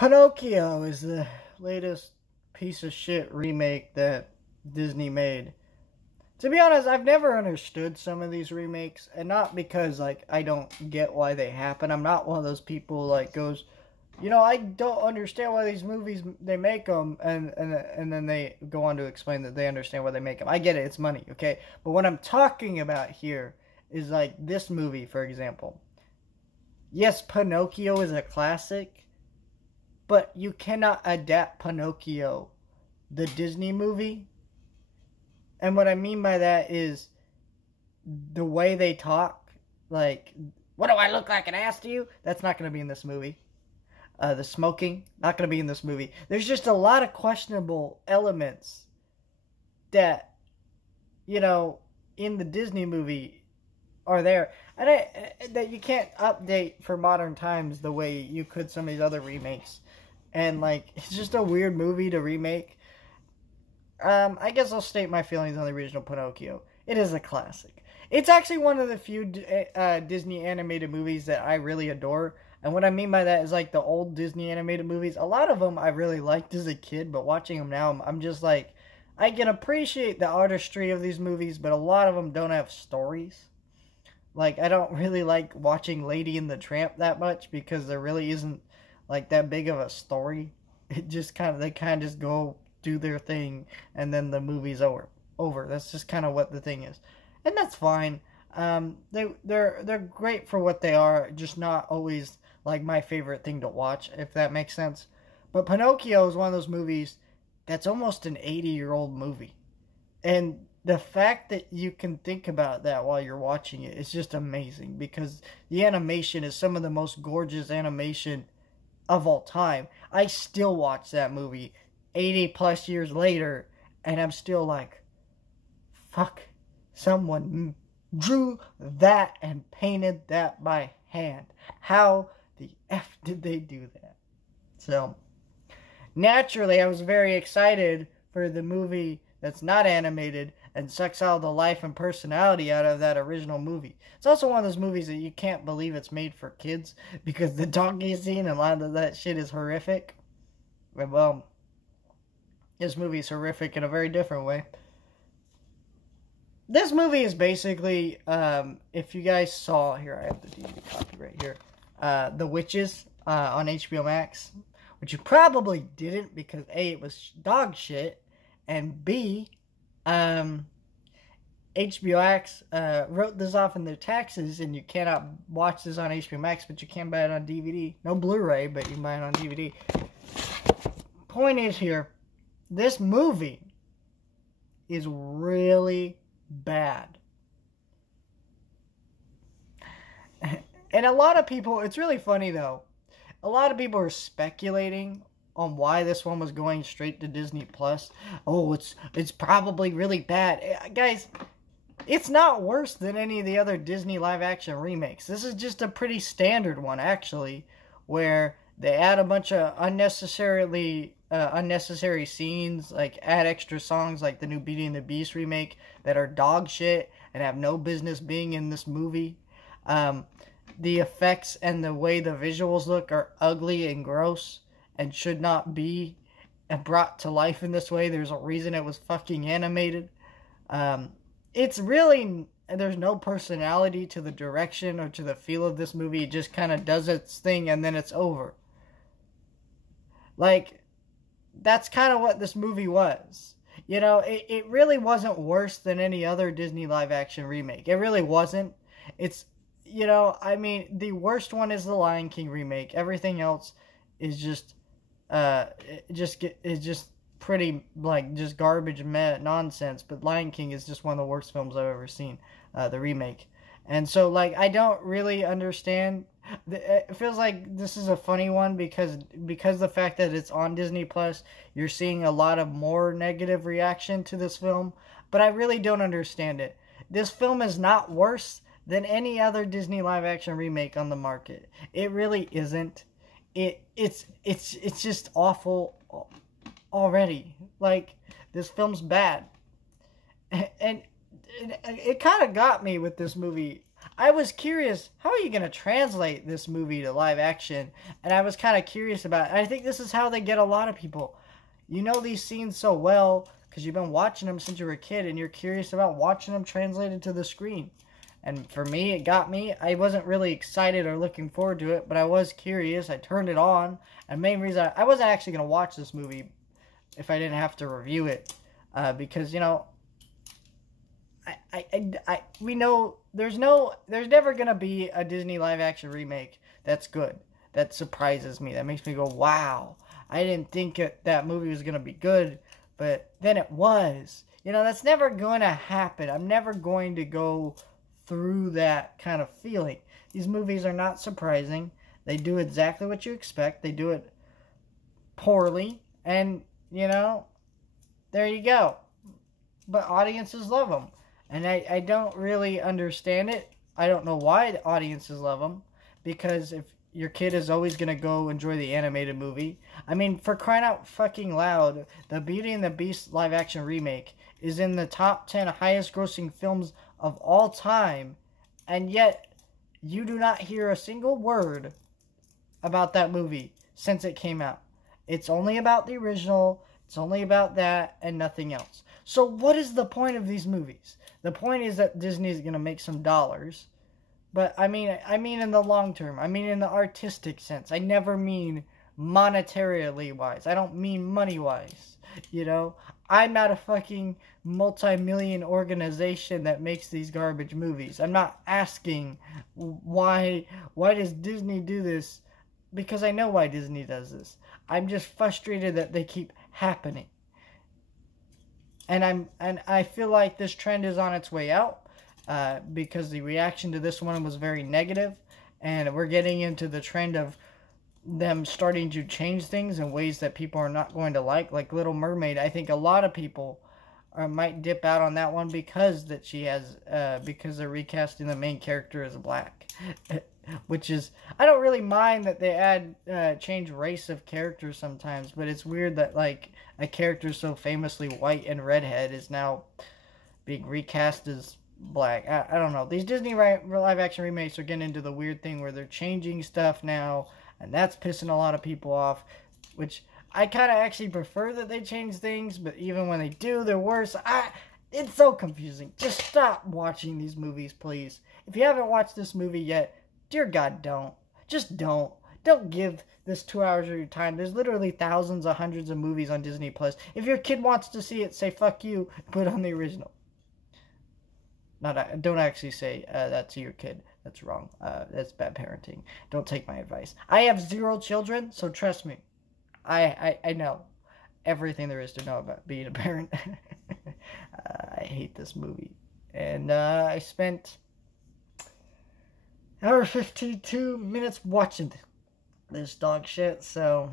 Pinocchio is the latest piece of shit remake that Disney made. To be honest, I've never understood some of these remakes, and not because like I don't get why they happen. I'm not one of those people like goes, I don't understand why these movies they make them, and then they go on to explain that they understand why they make them. I get it, it's money, okay? But what I'm talking about here is like this movie, for example. Yes, Pinocchio is a classic, but you cannot adapt Pinocchio, the Disney movie. And what I mean by that is the way they talk. Like, what do I look like, an ass to you? That's not going to be in this movie. The smoking, not going to be in this movie. There's just a lot of questionable elements that, in the Disney movie are there. And that you can't update for modern times the way you could some of these other remakes. And, it's just a weird movie to remake. I guess I'll state my feelings on the original Pinocchio. It is a classic. It's actually one of the few Disney animated movies that I really adore. And what I mean by that is, the old Disney animated movies. A lot of them I really liked as a kid, but watching them now, I'm just like, I can appreciate the artistry of these movies, but a lot of them don't have stories. I don't really like watching Lady and the Tramp that much because there really isn't, that big of a story. It just they kind of just go do their thing, and then the movie's over. That's just kind of what the thing is, and that's fine. They're great for what they are, just not always my favorite thing to watch, if that makes sense. But Pinocchio is one of those movies that's almost an 80-year-old movie, and the fact that you can think about that while you're watching it is just amazing, because the animation is some of the most gorgeous animation of all time. I still watch that movie 80 plus years later, and I'm still like, fuck, someone drew that and painted that by hand. How the F did they do that? So, naturally, I was very excited for the movie that's not animated and sucks all the life and personality out of that original movie. It's also one of those movies that you can't believe it's made for kids, because the donkey scene and a lot of that shit is horrific. Well, this movie is horrific in a very different way. This movie is basically, if you guys saw, here, I have the DVD copy right here, The Witches on HBO Max, which you probably didn't because A, it was dog shit, and B, HBO Max wrote this off in their taxes, and you cannot watch this on HBO Max, but you can buy it on DVD. No Blu-ray, but you can buy it on DVD. Point is here, this movie is really bad. And a lot of people, it's really funny though, a lot of people are speculating on why this one was going straight to Disney Plus. Oh, it's probably really bad. Guys, it's not worse than any of the other Disney live action remakes. This is just a pretty standard one, actually, where they add a bunch of unnecessary scenes, add extra songs like the new Beauty and the Beast remake that are dog shit and have no business being in this movie. The effects and the way the visuals look are ugly and gross and should not be brought to life in this way. There's a reason it was fucking animated. It's really, there's no personality to the direction or to the feel of this movie. It just kind of does its thing and then it's over. That's kind of what this movie was. It really wasn't worse than any other Disney live action remake. It really wasn't. It's, the worst one is the Lion King remake. Everything else is just pretty, just garbage nonsense. But Lion King is just one of the worst films I've ever seen, the remake. And so, I don't really understand. It feels like this is a funny one because the fact that it's on Disney Plus, you're seeing a lot of more negative reaction to this film. But I really don't understand it. This film is not worse than any other Disney live action remake on the market. It really isn't. It's just awful already. This film's bad. And it kind of got me with this movie. I was curious, how are you going to translate this movie to live action? And I was kind of curious about it. And I think this is how they get a lot of people. You know these scenes so well because you've been watching them since you were a kid, and you're curious about watching them translated to the screen. And for me, it got me. I wasn't really excited or looking forward to it, but I was curious. I turned it on. And the main reason I wasn't actually going to watch this movie if I didn't have to review it. Because, you know, we know there's never going to be a Disney live action remake that's good. That surprises me. That makes me go, wow. I didn't think that movie was going to be good, but then it was. You know, that's never going to happen. I'm never going to go through that kind of feeling. These movies are not surprising. They do exactly what you expect. They do it poorly, and you know, there you go. But audiences love them, and I don't really understand it. I don't know why the audiences love them, because if your kid is always going to go enjoy the animated movie. I mean, for crying out fucking loud, the Beauty and the Beast live action remake is in the top 10 highest grossing films of all time, and yet you do not hear a single word about that movie since it came out. It's only about the original, it's only about that, and nothing else. So what is the point of these movies? The point is that Disney is going to make some dollars, but I mean in the long term. I mean in the artistic sense. I never mean monetarily wise. I don't mean money wise. You know, I'm not a fucking multi-million organization that makes these garbage movies. I'm not asking why does Disney do this, because I know why Disney does this. I'm just frustrated that they keep happening. And I feel like this trend is on its way out, because the reaction to this one was very negative, and we're getting into the trend of them starting to change things in ways that people are not going to like Little Mermaid. I think a lot of people might dip out on that one because because they're recasting the main character as black, which is, I don't really mind that they change race of characters sometimes, but it's weird that like a character so famously white and redhead is now being recast as black. I don't know. These Disney live action remakes are getting into the weird thing where they're changing stuff now, and that's pissing a lot of people off, which I kind of actually prefer that they change things, but even when they do, they're worse. It's so confusing. Just stop watching these movies, please. If you haven't watched this movie yet, dear God, don't. Just don't. Don't give this 2 hours of your time. There's literally thousands or hundreds of movies on Disney+. If your kid wants to see it, say fuck you, put on the original. Don't actually say that to your kid. That's wrong. That's bad parenting. Don't take my advice. I have 0 children, so trust me. I know everything there is to know about being a parent. I hate this movie. And I spent an hour 52 minutes watching this dog shit, so